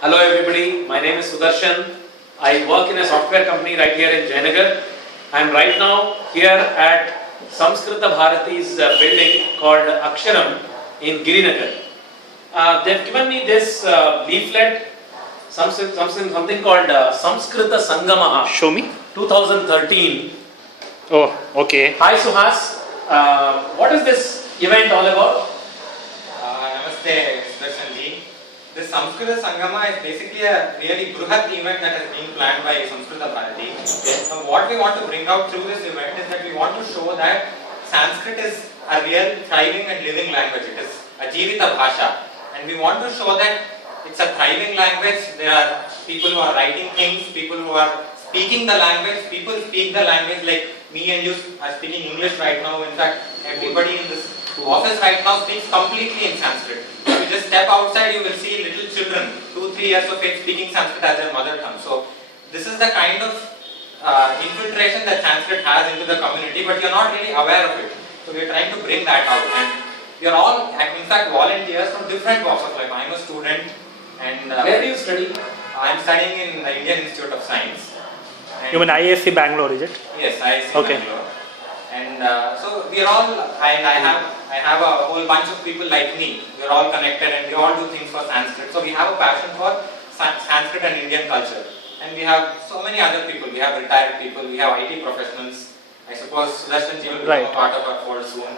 Hello everybody, my name is Sudarshan. I work in a software company right here in Jayanagar. I am right now here at Samskrita Bharati's building called Aksharam in Girinagar. They've given me this leaflet, something called Samskrita Sangamaha Show me. 2013. Oh, okay. Hi Suhas, what is this event all about? Namaste, Sudarshan ji. This Samskrita Sangama is basically a really bruhat event that has been planned by Samskrita Bharati. So what we want to bring out through this event is that we want to show that Sanskrit is a real thriving and living language. It is a Jivita Bhasha. And we want to show that it's a thriving language. There are people who are writing things, people who are speaking the language. People speak the language like me and you are speaking English right now. In fact, everybody in this office right now speaks completely in Sanskrit. If you just step outside, you will see little children, 2-3 years of age, speaking Sanskrit as their mother tongue. So this is the kind of infiltration that Sanskrit has into the community, but you're not really aware of it. So we're trying to bring that out, and we are all, in fact, volunteers from different walks of life. I'm a student, and Where do you study? I'm studying in the Indian Institute of Science. You mean ISC Bangalore, is it? Yes, I see. Okay. Bangalore. And so we are all, and I have a whole bunch of people like me. We are all connected, and we all do things for Sanskrit. So we have a passion for Sanskrit and Indian culture. And we have so many other people. We have retired people. We have IT professionals. I suppose Sudarshan ji will become a part of our fold soon.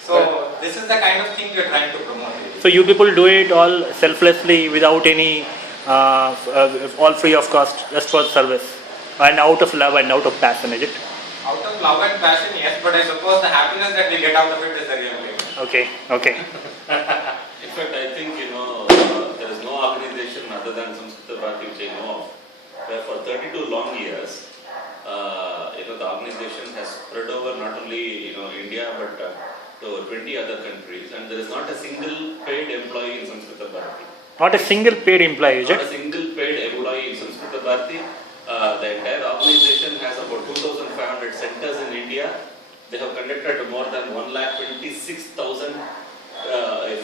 So this is the kind of thing we are trying to promote. So you people do it all selflessly, without any, all free of cost, just for service, and out of love and out of passion, is it? Out of love and passion, yes, but I suppose the happiness that we get out of it is the real thing. Okay, okay. In fact, I think, there is no organization other than Samskrita Bharati which I know of, where for 32 long years, the organization has spread over not only, India, but to 20 other countries, and there is not a single paid employee in Samskrita Bharati. Not a single paid employee, is Not it? a single paid employee in Samskrita Bharati. The entire organization has about 2,500 centers in India. They have conducted more than 1,26,000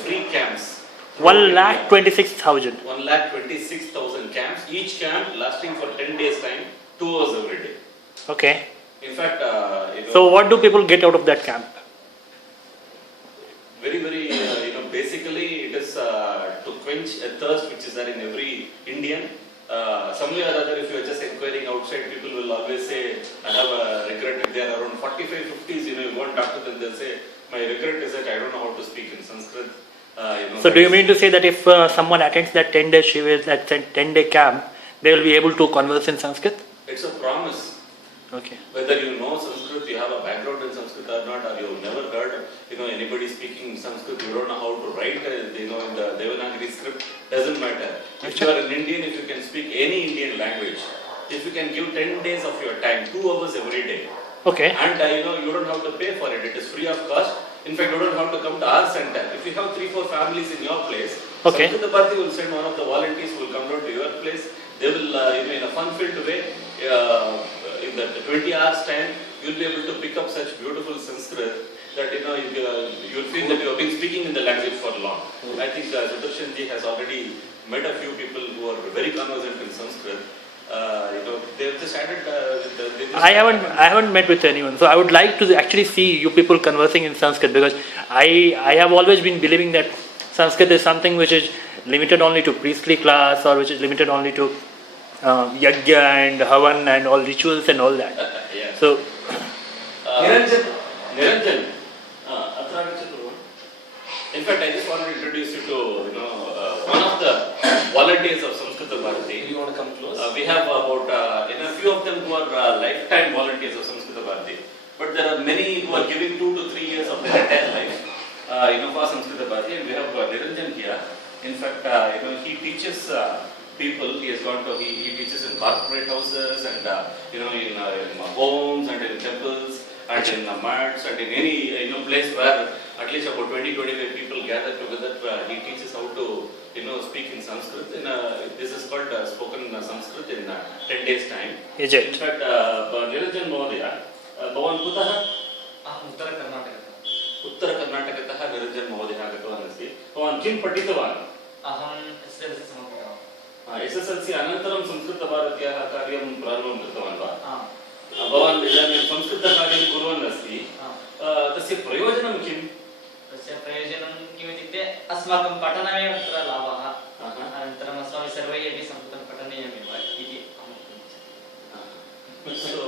free camps. 1,26,000. 1,26,000 camps. Each camp lasting for 10 days time, 2 hours every day. Okay. In fact, So what do people get out of that camp? very, basically it is to quench a thirst which is there in every Indian. Some way or other, if you are just inquiring outside, people will always say, I have a regret. If they are around 45, 50s, you go and talk to them, they'll say, my regret is that I don't know how to speak in Sanskrit. So do you mean to say that if someone attends that 10-day shiva, that 10-day camp, they will be able to converse in Sanskrit? It's a promise. Okay. Whether you know Sanskrit, you have a background in Sanskrit or not, or you've never heard, anybody speaking Sanskrit, you don't know how to write, in the Devanagari script, doesn't matter. If you are an Indian, if you can speak any Indian language, if you can give 10 days of your time, 2 hours every day, Okay. and you don't have to pay for it, it is free of cost. In fact, you don't have to come to our center. If you have 3-4 families in your place, Okay. Samskrita Bharati will send one of the volunteers who will come down to your place. They will, in a fun-filled way, in the 20 hours time, you'll be able to pick up such beautiful Sanskrit that you'll feel that you have been speaking in the language for long. I think Sudarshan ji has already met a few people who are very conversant in Sanskrit. They've just added. I haven't met with anyone, so I would like to actually see you people conversing in Sanskrit, because I have always been believing that Sanskrit is something which is limited only to priestly class, or which is limited only to yajna and havan and all rituals and all that. Yeah. So Niranjan. In fact, I just want to introduce you to one of the volunteers of Samskrita Bharati. You want to come close? We have about a few of them who are lifetime volunteers of Samskrita Bharati, but there are many who are giving 2 to 3 years of their entire life, for Samskrita Bharati. And we have Niranjan here. In fact, he teaches people. He has gone to he teaches in corporate houses and in homes and in temples and in mats and in any place where at least about 20-25 people gather together. He teaches how to speak in Sanskrit. This is called spoken Sanskrit in 10 days time. is it? In fact, Niranjan Mahodaya, Bhavan Kutah? Uttara Karnataka. उत्तरकर्नाटकतः निरञ्जन महोदयः आगतवान् अस्ति। भवान् किं पठितवान्? अहं SSLC समापितवान्। SSLC अनन्तरं संस्कृतभारत्याः कार्यं प्रारम्भं कृतवान् वा? आम्। भवान् इदानीं संस्कृतकार्यं कुर्वन् अस्ति, आम्। तस्य प्रयोजनं किम्? तस्य प्रयोजनं किमित्युक्ते अस्माकं पठनमेव तत्र लाभः। अनन्तरम् अस्माभिः सर्वैः अपि संस्कृतं पठनीयमेव इति अहं वक्तुम् इच्छामि। So,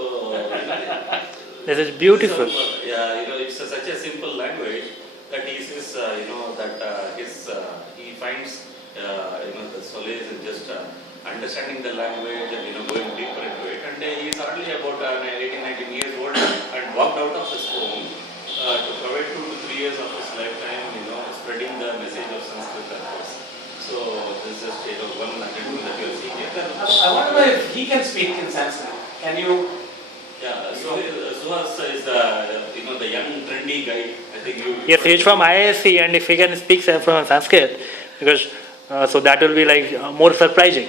This is beautiful. So, yeah, it's such a simple language that he says, he finds, the solace in just understanding the language and, going deeper into it. And he is hardly about 18, 19 years old and walked out of his home to provide 2 to 3 years of his lifetime, spreading the message of Sanskrit across. So, this is just, one gentleman that you are seeing here. I wonder if he can speak in Sanskrit. Can you? Yeah, so Suhas is the young trendy guy. I think you. Yes, he's from IISc, and if he can speak from Sanskrit, because so that will be like more surprising.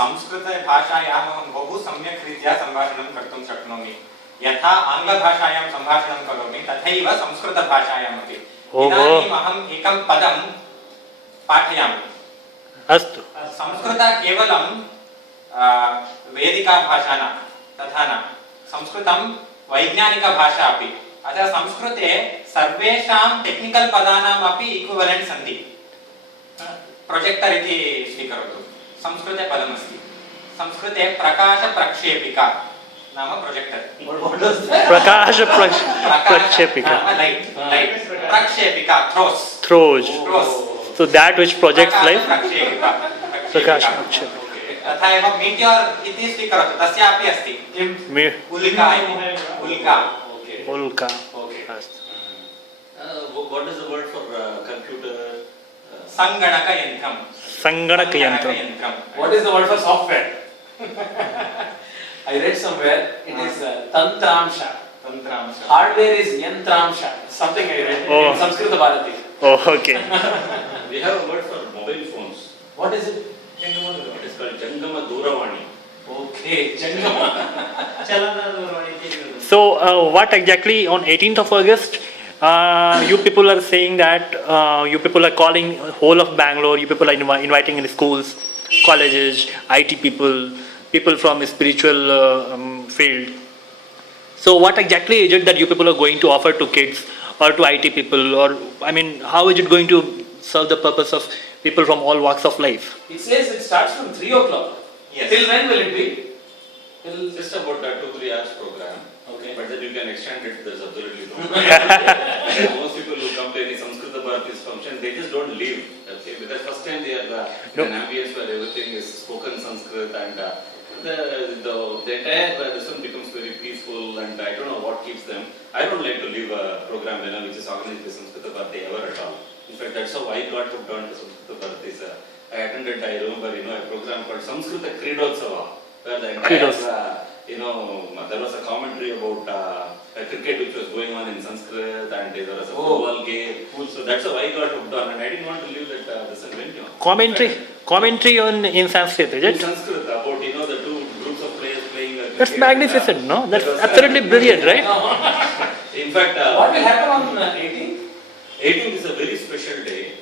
संस्कृतभाषायाम् अहं बहु सम्यक् रीत्या सम्भाषणं कर्तुं शक्नोमि। यथा आङ्ग्लभाषायां सम्भाषणं करोमि तथैव संस्कृतभाषायामपि। इदानीम् अहम् एकं पदं पाठयामि। अस्तु। संस्कृत केवलं वेदिकाभाषा न, तथा न। संस्कृतं वैज्ञानिकभाषा अपि। अतः संस्कृते सर्वेषां टेक्निकल् पदानाम् अपि इक्विवलेण्ट् सन्ति। प्रोजेक्टर् इति स्वीकरोतु। संस्कृते पदमस्ति। संस्कृते प्रकाशप्रक्षेपिका नाम प्रोजेक्टर्। प्रकाशप्रक्षेपिका। लाइट प्रक्षेपिका throws. So that which projects light. प्रकाशप्रक्षेपिका। तथा एव मीटियोर् इति स्वीकरोतु, तस्यापि अस्ति उल्का इति। उल्का। What is the word for computer? संगणकयन्त्रं। What is the word for software? I read somewhere it is Tantramsha. Hardware is Yantramsha. Something I read in Samskrita Bharati. Oh, okay. We have a word for mobile phones. What is it? It is called Jangama Duravani. Okay, Jangama. So, what exactly on 18th of August? You people are saying that you people are calling whole of Bangalore. You people are inviting in schools, colleges, IT people, people from a spiritual field. So, what exactly is it that you people are going to offer to kids or to IT people, or I mean, how is it going to serve the purpose of people from all walks of life? It says it starts from 3 o'clock. Yes. Till when will it be? Till just about a 2-3 hours program. Okay. But then you can extend it. There's absolutely no. Most people who come to any Samskrita Bharati's function, they just don't leave. Okay, because first time they are in an ambience where everything is spoken Sanskrit and the entire this one becomes very peaceful, and I don't know what keeps them. I don't like to leave a program which is organized by Samskrita Bharati ever at all. In fact, that's how I got hooked on to Samskrita Bharati. I attended, I remember, a program called Samskrita Kridotsava, where the entire, there was a commentary about cricket which was going on in Sanskrit, and there was a football game. So that's how I got hooked on, and I didn't want to leave that this venue. Commentary in Sanskrit, is In it? Sanskrit, about the two groups of players playing. That's magnificent, no? That's absolutely brilliant, right? In fact, What will happen on 18th? 18th is a very special day.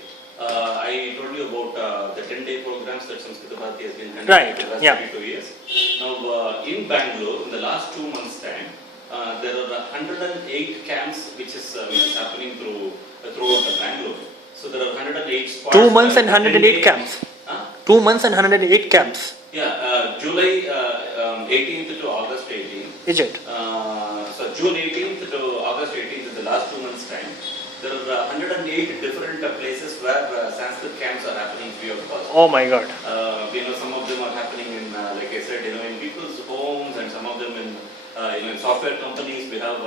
I told you about the 10-day programs that Samskrita Bharati has been conducting for the last 32 years. Now, in Bangalore, in the last 2 months' time, there are 108 camps which is happening throughout Bangalore. So there are 108 spots. 2 months and 108 camps. 2 months and 108 camps. Yeah, July 18th to August 18th. Is it? So June 18th to August 18th is the last 2 months' time. There are 108 different places where Sanskrit camps are happening free of cost. Oh my God. Some of them are happening in, like I said, in people's homes, and some of them in software companies. We have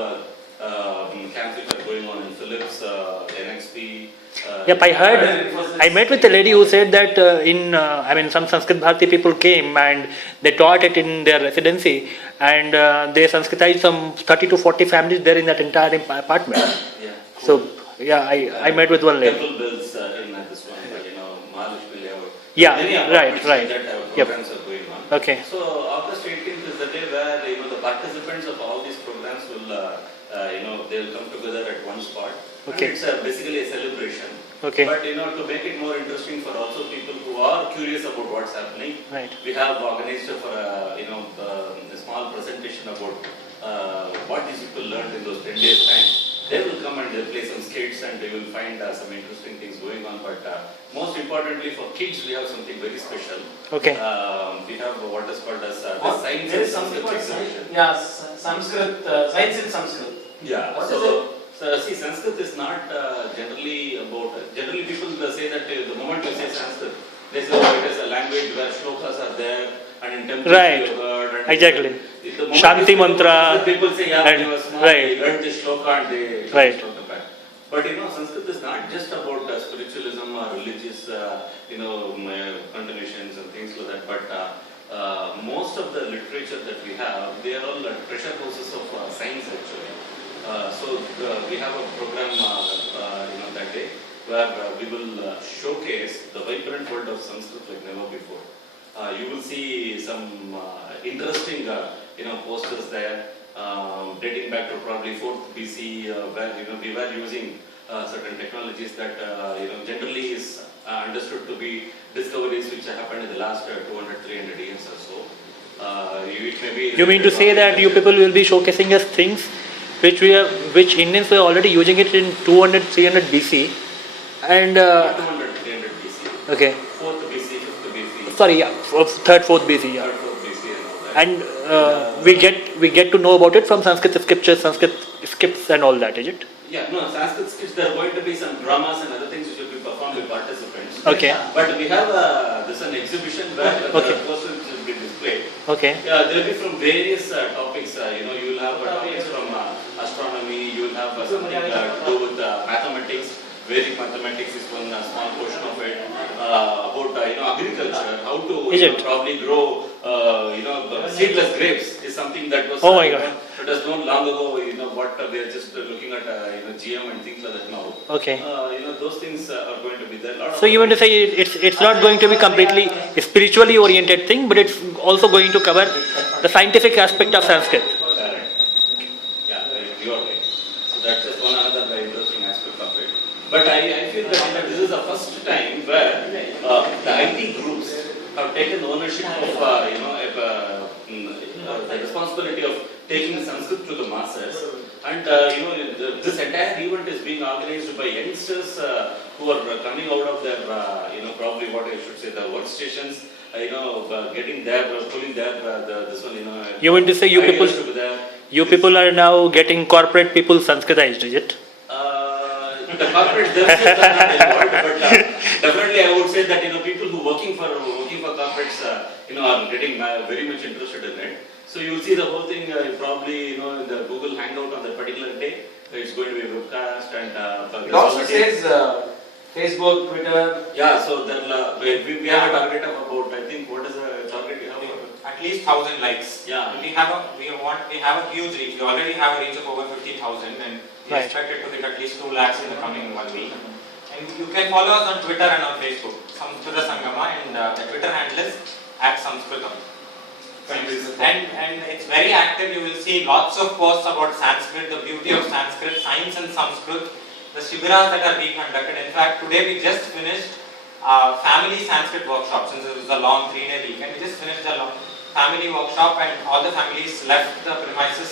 camps which are going on in Philips, NXP. Yep, I heard. I met with a lady who said that some Sanskrit Bharati people came and they taught it in their residency, and they Sanskritized some 30 to 40 families there in that entire apartment. Yeah. So, yeah, I met with one lady. Temple bells in this one, Mahalakshmi Layout. Yeah, Many right. that have programs are going on. Okay. So August 18th is the day where the participants of all these programs will they'll come together at one spot. Okay. And it's basically a celebration. Okay. But to make it more interesting for also people who are curious about what's happening, Right. we have organized for a small presentation about what these people learned in those 10 days time. They will come and they'll play some skits and they will find some interesting things going on. But most importantly for kids, we have something very special. Okay. We have what is called as the What? science There and is something Sanskrit called exhibition. Sanskrit, science in Sanskrit. Yeah. What So see, Sanskrit is not generally about. Generally, people say that the moment you say Sanskrit, they say oh, it is a language where shlokas are there, and in temples Right. you have heard. And Exactly. the moment Shanti you speak about mantra Sanskrit, people say yeah, and- they were small, right. they learned this shloka and they Right. shloka back. But Sanskrit is not just about spiritualism or religious, continuations and things like that. But most of the literature that we have, they are all treasure houses of science actually. So we have a program, that day where we will showcase the vibrant world of Sanskrit like never before. You will see some interesting, posters there, dating back to probably 4th BC, where we were using certain technologies that generally is understood to be discoveries which happened in the last 200-300 years or so. It may be You mean to say that you people will be showcasing us things which Indians were already using it in 200, 300 BC, and 200, 300 BC. okay, 4th BC, 5th BC, sorry, yeah, third, fourth BC, yeah, 3rd, 4th BC and all that. and we get to know about it from Sanskrit scriptures, Sanskrit scripts, and all that, is it? Yeah, no, Sanskrit skits, there are going to be some dramas and other things which will be performed by participants. Okay, But we have an exhibition where Okay. the posters will be displayed. okay, Yeah, there will be from various topics. You will have topics from astronomy, you will have something to do with mathematics. Vedic mathematics is one small portion of it. About agriculture, how to Is it? probably grow seedless grapes is something that was Oh my God. it was known long ago. What we are just looking at GM and things like that now. okay. Those things are going to be there. Lot So of you want to say it's not going to be completely spiritually oriented thing, but it's also going to cover the scientific aspect of Sanskrit. Correct. Yeah, you are right. So that's just one another very interesting aspect of it. But I feel that this is the first time where the IT groups have taken ownership of the responsibility of taking Sanskrit to the masses. And this entire event is being organized by youngsters who are coming out of their probably what I should say the workstations. Getting there, pulling there, this one, You want to say you ideas people to be there. you people are now getting corporate people Sanskritized, is it? The corporate themselves are not involved, but definitely I would say that people who working for corporates are getting very much interested in it. So you will see the whole thing probably in the Google Hangout on that particular day. It's going to be a webcast and It also says Facebook, Twitter. yeah. So then we have a target of about I think what is the target you have? At least 1,000 likes. Yeah. We have a huge reach. We already have a reach of over 50,000, and we Right. expect it to hit at least 2 lakhs in the coming 1 week. And you can follow us on Twitter and on Facebook, Samskrita Sangama, and the Twitter handle is @Samskritam. And it's very active. You will see lots of posts about Sanskrit, the beauty of Sanskrit, science and Sanskrit, the shibiras that are being conducted. In fact, today we just finished family Sanskrit workshop, since it was a long 3-day weekend. We just finished a long family workshop, and all the families left the premises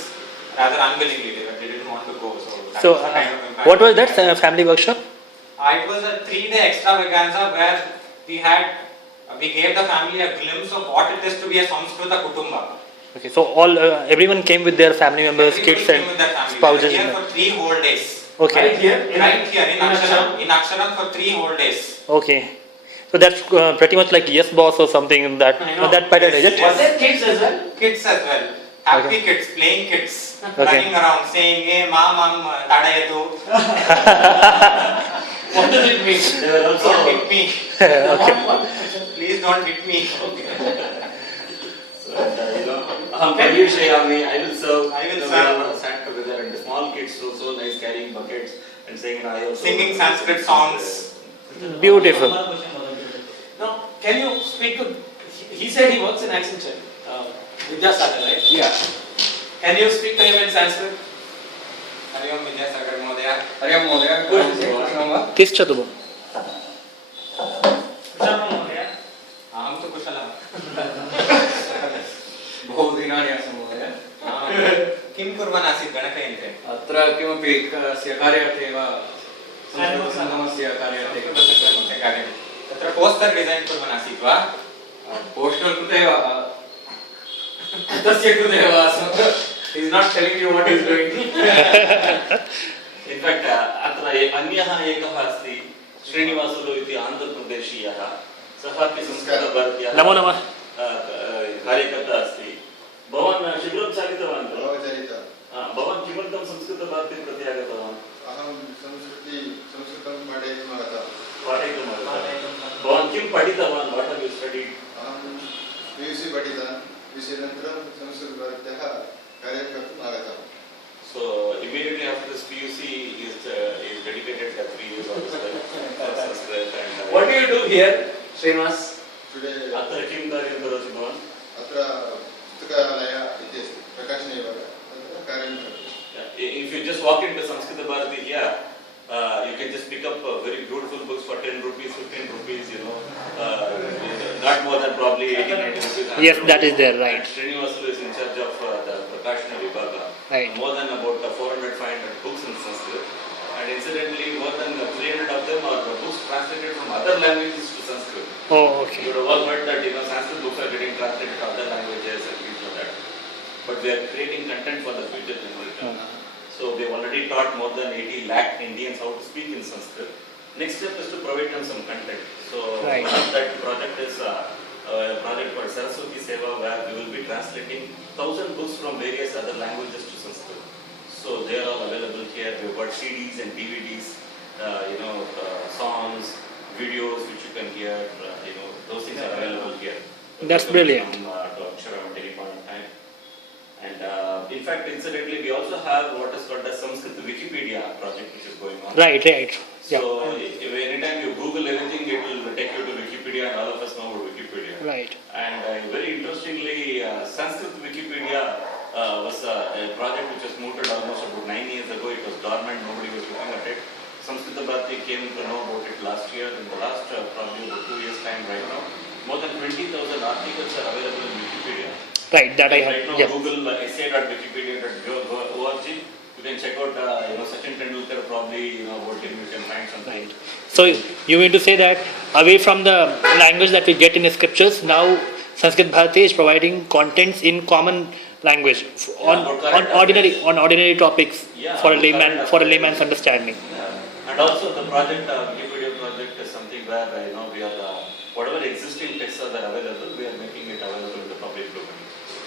rather unwillingly. They didn't want to go. That So was the kind of impact what was we that had. family workshop? It was a 3-day extravaganza where we gave the family a glimpse of what it is to be a Samskrita Kutumba. Okay, so everyone came with their family members, Everybody kids came and with their family. spouses. We were here for 3 whole days. Okay, Right here. Right here in Aksharam for 3 whole days. okay. So that's pretty much like Yes Boss or something in that I know. that pattern, is it? Was there kids as well? Kids as well. Happy Okay. kids, playing kids, Okay. running around saying, "Hey, mom, tadayatu, What does it mean? They were also don't hit me. Please don't hit me." So, I will serve. I will We serve. all sat together and the small kids so nice carrying buckets and saying I also Singing Sanskrit songs. Beautiful. Now, can you speak to? He said he works in Accenture, Vidyasagar, right? Yeah. Can you speak to him in Sanskrit? Hari Om Vidyasagar Mohdaya. Hariam Mohdaya, किस चतुर्भुज कुशलः बहु दिनानि आसन् महोदय। किं कुर्वन् आसीत् गणकयन्त्रे? अत्र किमपि कस्य कार्यार्थे एव संस्कृतसङ्गमस्य कार्यार्थे कार्यं तत्र पोस्टर् डिसैन् कुर्वन् आसीत् वा? पोस्टर् कृते एव तस्य कृते एव आसम्। He is not telling you what he is doing. In fact अत्र अन्यः एकः अस्ति श्रीनिवासुलु इति आन्ध्रप्रदेशीयः, सः अपि संस्कृतभारत्याः नमो नमः। कार्यकर्ता अस्ति। भवान् शिबिरं चालितवान् खलु? भवान् किमर्थं संस्कृतभारतीं प्रति आगतवान्? अहं संस्कृतं पाठयितुम् आगतवान्। पाठयितुम् आगतवान्। भवान् किं पठितवान्? What are you studied? अहं PUC पठितवान्, PUC अनन्तरं संस्कृतभारत्याः कार्यं कर्तुम् आगतवान्। So immediately after this PUC is dedicated 3 years of his life for Sanskrit and What do you do here, Srinivas? Today अत्र किं कार्यं करोति भवान्? अत्र पुस्तकालयः इति अस्ति, प्रकाशनविभागः, तत्र कार्यं करोति। If you just walk into Sanskrit Bharati here, you can just pick up very beautiful books for 10 rupees, 15 rupees, not more than probably 80, 90 rupees. Yes, that is there, right. And Srinivasu is in charge of the Prakashana Vibhaga. Right. More than about 400, 500 books in Sanskrit. And incidentally, more than 300 of them are books translated from other languages to Sanskrit. Oh, okay. You would have all heard that Sanskrit books are getting translated to other languages and things like that. But we are creating content for the future generation. So we have already taught more than 80 lakh Indians how to speak in Sanskrit. Next step is to provide them some content. So Right. one of that project is a project called Saraswati Seva, where we will be translating 1,000 books from various other languages to Sanskrit. So they are all available here. We have got CDs and DVDs, songs, videos which you can hear. Those things are available here. That's brilliant. To Aksharam at any point in time. And in fact, incidentally, we also have what is called a Sanskrit Wikipedia project which is going on. Right, right. Yeah. So anytime you Google anything, it will take you to Wikipedia, and all of us know about Wikipedia. Right. And very interestingly, Sanskrit Wikipedia was a project which was mooted almost about 9 years ago. It was dormant, nobody was looking at it. Sanskrit Bharati came to know about it last year. In the last probably about 2 years' time right now, more than 20,000 articles are available in Wikipedia. Right, that I Right have. now, Yeah. Google essay.wikipedia.org. You can check out, Sachin Tendulkar probably, about him, you can find something. Right. So you mean to say that away from the language that we get in the scriptures, now Sanskrit Bharati is providing contents in common language on ordinary topics Yeah, for a correct. layman's understanding. And also the project, Wikipedia project is something where, we are, whatever existing texts are there available, we are making it available in the public domain.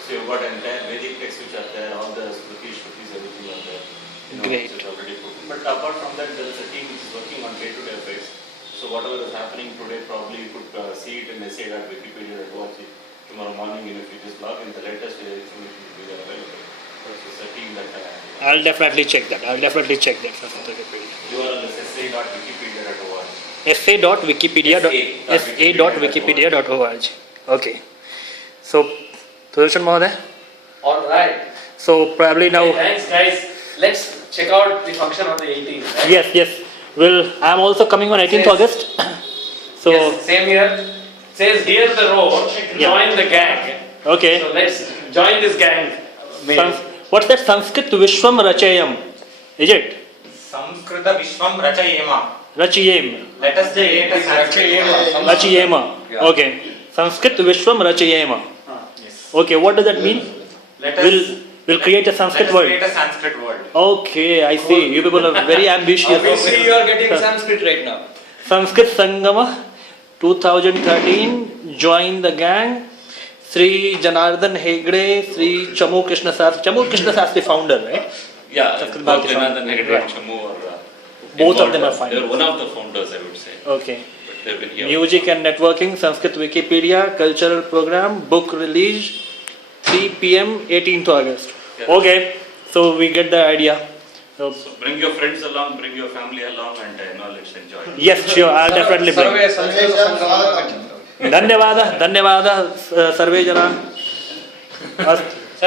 So you've got entire Vedic texts which are there, all the Shrutis, everything are there. Great. Which is already put in. But apart from that, there is a team which is working on day-to-day affairs. So whatever is happening today, probably you could see it in essay.wikipedia.org tomorrow morning, and if you just log in, the latest information will be there available. So it's a team that I'll definitely check that. URL is essay.wikipedia.org. sa.wikipedia.org. Okay. So, Sudarshan Mahoday. All right. So probably now. Hey, thanks, guys. Let's check out the function on the 18th. Right? Yes. Well, I'm also coming on 18th Yes. August. So Yes, same here. Says here's the road. Join the gang. okay. So let's join this gang. What's that Sanskrit Vishwam Rachayam? Is it? Samskrita Vishwam Rachayema. Rachayem. Let us create a Sanskrit word. Rachayema. Okay. Sanskrit Vishwam Rachayema. Yes. Okay. What does that mean? Let us We'll create a Sanskrit Let us word. create a Sanskrit word. Okay, I see. You people are very ambitious. Obviously, you are getting Sanskrit right now. Sanskrit Sangama 2013. Join the gang. Sri Janardhan Hegde, Sri Chamu Krishna Sastri. Chamu Krishna Sastri founder, right? Yeah, Sanskrit both Bharati Janardhan founder. Hegde and Chamu are Both of involved. them are fine. They're one of the founders, I would say. Okay. But they've been here. Music and networking, Sanskrit Wikipedia, cultural program, book release, 3 p.m. 18th August. Yeah. Okay, so we get the idea. So, So bring your friends along, bring your family along, and let's enjoy. yes, sure, I'll definitely bring. सर्वे संस्कृतसङ्गमः गच्छन्तु। धन्यवादः सर्वे जनाः। अस्तु।